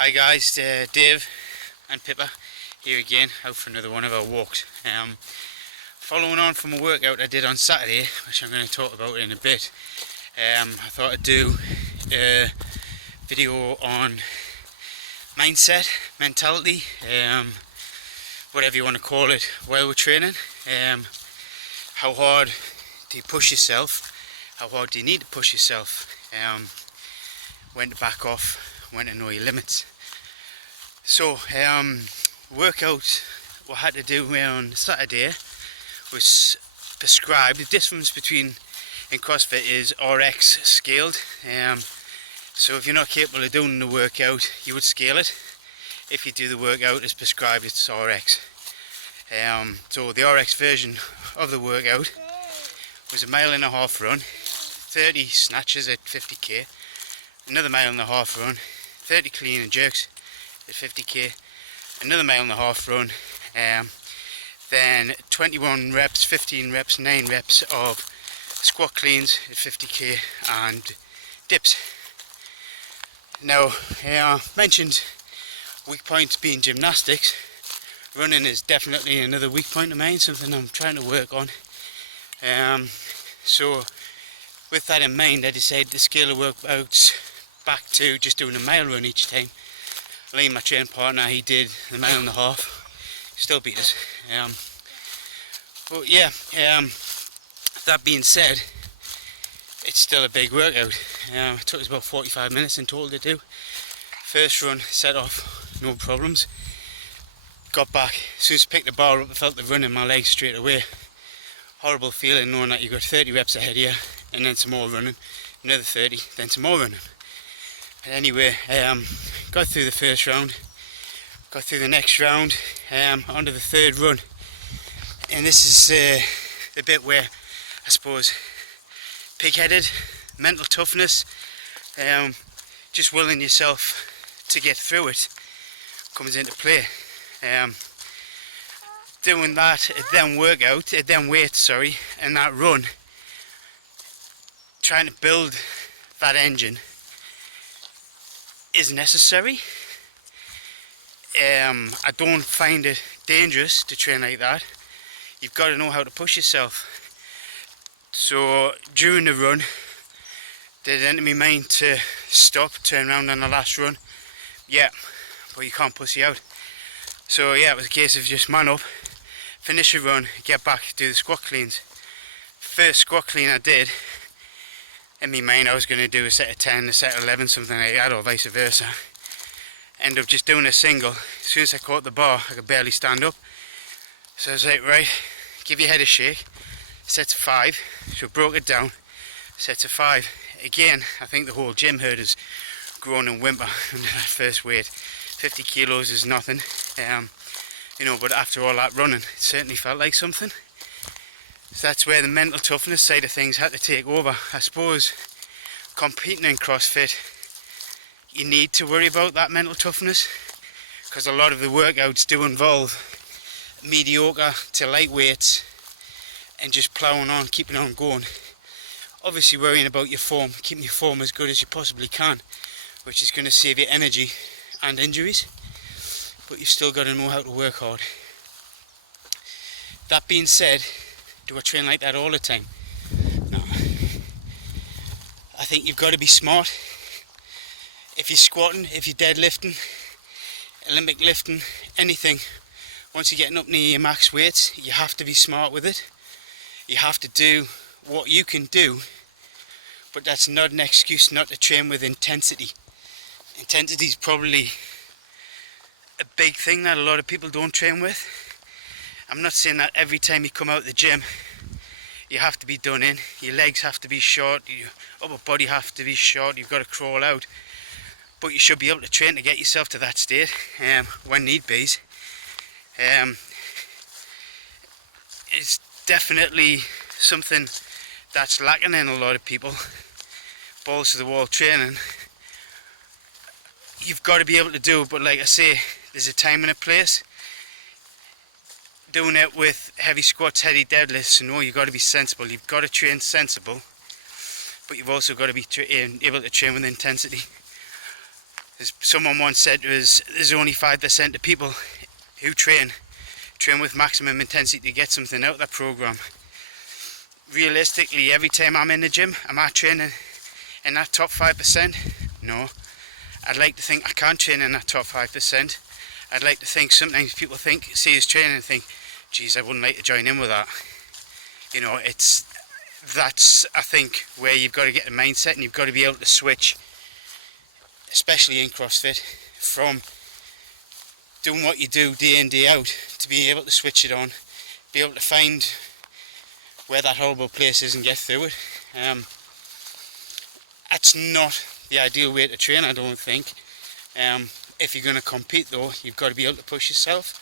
Hi guys, Dave and Pippa here again, out for another one of our walks. Following on from a workout I did on Saturday, which I'm going to talk about in a bit. I thought I'd do a video on mindset, mentality, whatever you want to call it, while we're training. How hard do you push yourself? How hard do you need to push yourself? When to back off, when to know your limits. So, workout we had to do on Saturday was prescribed. The difference between in CrossFit is RX scaled. So if you're not capable of doing the workout, you would scale it. If you do the workout as prescribed, it's RX. So the RX version of the workout was a 1.5 mile run, 30 snatches at 50k, another 1.5 mile run, 30 clean and jerks at 50k, another 1.5 mile run, then 21 reps, 15 reps, 9 reps of squat cleans at 50k and dips. Now, I mentioned weak points being gymnastics. Running is definitely another weak point of mine, something I'm trying to work on. So with that in mind, I decided to scale the workouts back to just doing a mile run each time. Lee, my training partner, he did the 1.5 mile, still beat us. But yeah, that being said, it's still a big workout. It took us about 45 minutes in total to do. First run, set off, no problems. Got back, as soon as I picked the bar up, I felt the run in my legs straight away. Horrible feeling knowing that you've got 30 reps ahead of you, and then some more running, another 30, then some more running. But anyway, got through the first round, got through the next round, onto the third run. And this is the bit where, I suppose, pig-headed, mental toughness, just willing yourself to get through it comes into play. Doing that, then weight, and that run, trying to build that engine is necessary. I don't find it dangerous to train like that. You've got to know how to push yourself. So during the run, did it enter my mind to stop, turn around on the last run? Yeah, but you can't pussy out. So yeah, it was a case of just man up, finish the run, get back, do the squat cleans. First squat clean I did, in my mind I was going to do a set of 10, a set of 11, something like that, or vice versa. Ended up just doing a single. As soon as I caught the bar, I could barely stand up. So I was like, right, give your head a shake. Set of 5, so I broke it down. Set of 5. Again, I think the whole gym heard us groan and whimper under that first weight. 50 kilos is nothing, but after all that running, it certainly felt like something. So that's where the mental toughness side of things had to take over. I suppose competing in CrossFit, you need to worry about that mental toughness, because a lot of the workouts do involve mediocre to light weights and just ploughing on, keeping on going. Obviously worrying about your form, keeping your form as good as you possibly can, which is going to save you energy and injuries, but you've still got to know how to work hard. That being said, do I train like that all the time? No. I think you've got to be smart. If you're squatting, if you're deadlifting, Olympic lifting, anything, once you're getting up near your max weights, you have to be smart with it. You have to do what you can do, but that's not an excuse not to train with intensity. Intensity is probably a big thing that a lot of people don't train with. I'm not saying that every time you come out of the gym you have to be done in, your legs have to be short, your upper body have to be short, you've got to crawl out, but you should be able to train to get yourself to that state when need be. It's definitely something that's lacking in a lot of people. Balls to the wall training, you've got to be able to do it, but like I say, there's a time and a place. Doing it with heavy squats, heavy deadlifts, you've got to be sensible. You've got to train sensible, but you've also got to be able to train with intensity. As someone once said to us, there's only 5% of people who train with maximum intensity to get something out of that program. Realistically, every time I'm in the gym, am I training in that top 5%? No. I'd like to think I can't train in that top 5%. I'd like to think sometimes people see us training and think, geez, I wouldn't like to join in with that. You know, that's I think where you've got to get the mindset, and you've got to be able to switch, especially in CrossFit, from doing what you do day in, day out, to be able to switch it on, be able to find where that horrible place is and get through it. That's not the ideal way to train, I don't think. If you're going to compete though, you've got to be able to push yourself,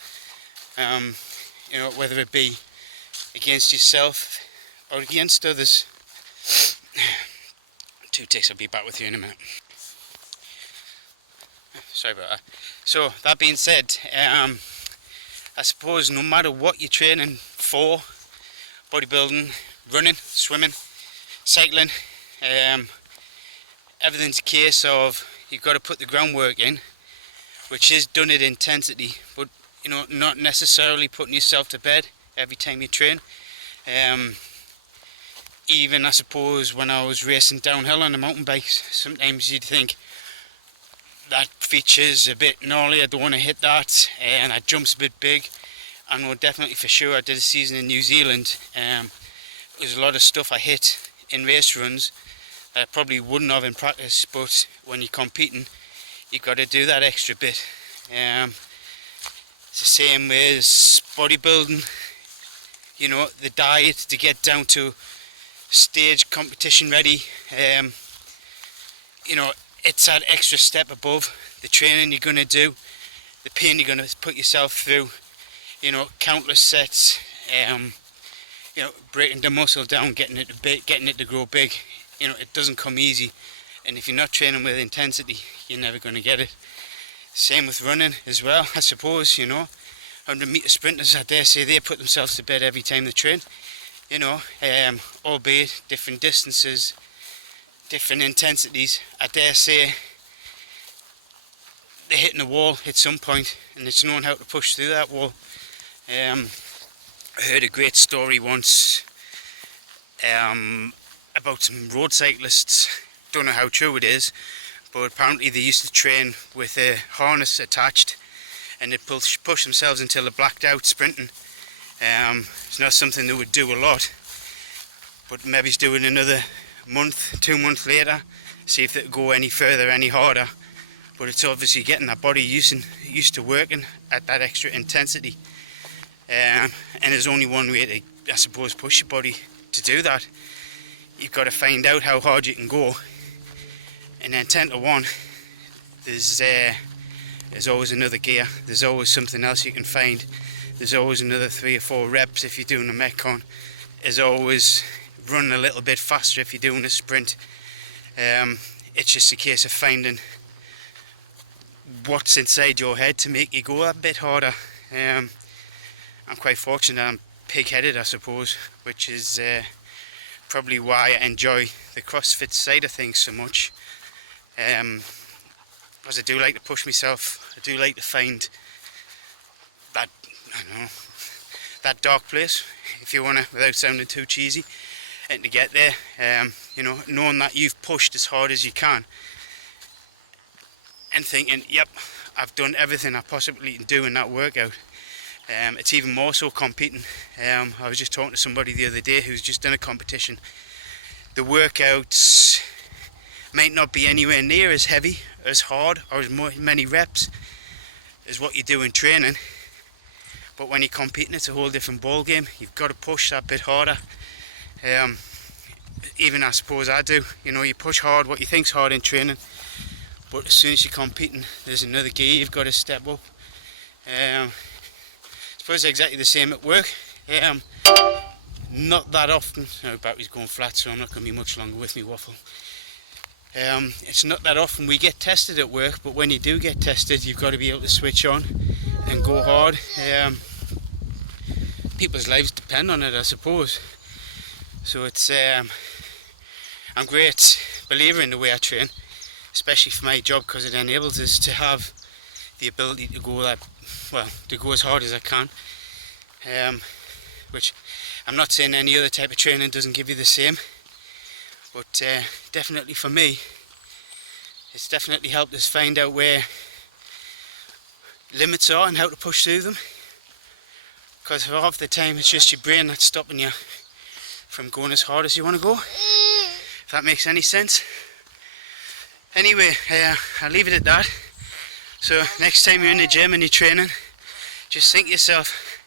you know, whether it be against yourself or against others. 2 ticks, I'll be back with you in a minute. Sorry about that. So that being said, I suppose no matter what you're training for, bodybuilding, running, swimming, cycling, everything's a case of you've got to put the groundwork in, which is done at intensity, but you know, not necessarily putting yourself to bed every time you train. Even I suppose when I was racing downhill on the mountain bikes, sometimes you'd think that feature's a bit gnarly, I don't want to hit that, and that jump's a bit big. I know definitely for sure I did a season in New Zealand. There's a lot of stuff I hit in race runs that I probably wouldn't have in practice, but when you're competing, you've got to do that extra bit. It's the same as bodybuilding, you know, the diet to get down to stage competition ready. You know, it's that extra step above the training you're going to do, the pain you're going to put yourself through, you know, countless sets, you know, breaking the muscle down, getting it to grow big. You know, it doesn't come easy, and if you're not training with intensity, you're never going to get it. Same with running as well, I suppose. You know, 100-meter sprinters, I dare say, they put themselves to bed every time they train. You know, albeit different distances, different intensities, I dare say they're hitting a wall at some point, and it's knowing how to push through that wall. I heard a great story once about some road cyclists. Don't know how true it is, but apparently they used to train with a harness attached, and they'd push themselves until they blacked out sprinting. It's not something they would do a lot, but maybe do it another month, 2 months later, see if they could go any further, any harder. But it's obviously getting that body used to working at that extra intensity. And there's only one way to, I suppose, push your body to do that. You've got to find out how hard you can go. And then 10 to 1, there's always another gear. There's always something else you can find. There's always another 3 or 4 reps if you're doing a Metcon. There's always running a little bit faster if you're doing a sprint. It's just a case of finding what's inside your head to make you go a bit harder. I'm quite fortunate, I'm pig-headed, I suppose, which is probably why I enjoy the CrossFit side of things so much. Because I do like to push myself, I do like to find that, I don't know, that dark place, if you want to, without sounding too cheesy, and to get there, you know, knowing that you've pushed as hard as you can, and thinking, yep, I've done everything I possibly can do in that workout. It's even more so competing. I was just talking to somebody the other day who's just done a competition. The workouts might not be anywhere near as heavy, as hard, or as many reps as what you do in training, but when you're competing, it's a whole different ball game. You've got to push that bit harder. Even I suppose I do. You know, you push hard what you think's hard in training, but as soon as you're competing, there's another gear you've got to step up. I suppose exactly the same at work. Not that often. No, battery's going flat, so I'm not going to be much longer with me waffle. It's not that often we get tested at work, but when you do get tested, you've got to be able to switch on and go hard. People's lives depend on it, I suppose. So it's I'm a great believer in the way I train. especially for my job, because it enables us to have the ability to go to go as hard as I can, which I'm not saying any other type of training doesn't give you the same, but definitely for me it's definitely helped us find out where limits are and how to push through them, because half the time it's just your brain that's stopping you from going as hard as you want to go, if that makes any sense. Anyway, I'll leave it at that. So next time you're in the gym and you're training, just think to yourself,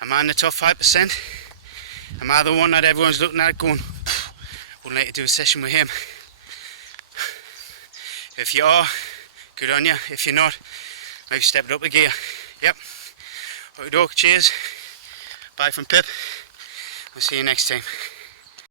am I in the top 5%? Am I the one that everyone's looking at going, wouldn't like to do a session with him? If you are, good on you. If you're not, maybe step it up a gear. Yep. Cheers. Bye from Pip. I'll see you next time.